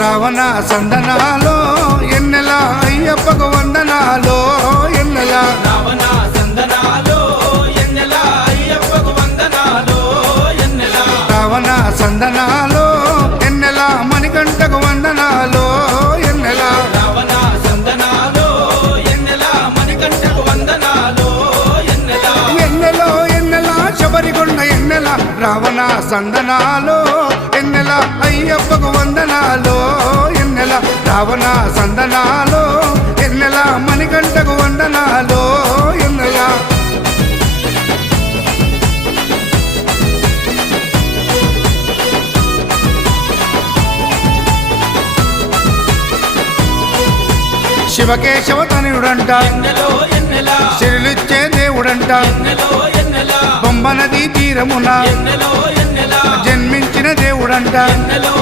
రావణ సందనాలో ఎన్నెల అయ్యప్పకు వందనాలో ఎన్నెల రావణ సందనాలో ఎన్నెల అయ్యప్పకు వందనాలో ఎన్నెల రావణ సందనాలో ఎన్నెల మణికంఠకు వందనాలో ఎన్నెల రావణ సందనాలో ఎన్నెల మణికంఠకు వందనాలో ఎన్నెల ఎన్నెలో ఎన్నెల శబరికొండ ఎన్నెల రావణ సందనాలో ఎన్నెల అయ్యప్పకు వందనాలో ఎన్నెల రావణ సందనాలో ఎన్నెల మణికంఠకు వందనాలో ఎన్నెల శివకేశవ తనయుడంట ఎన్నెలో ఎన్నెల శిరులిచ్చే దేవుడంట ఎన్నెలో ఎన్నెల బొమ్మ నదీ తీరమున ఎన్నెలో ఎన్నెల జన్మించిన దేవుడంట ఎన్నెలో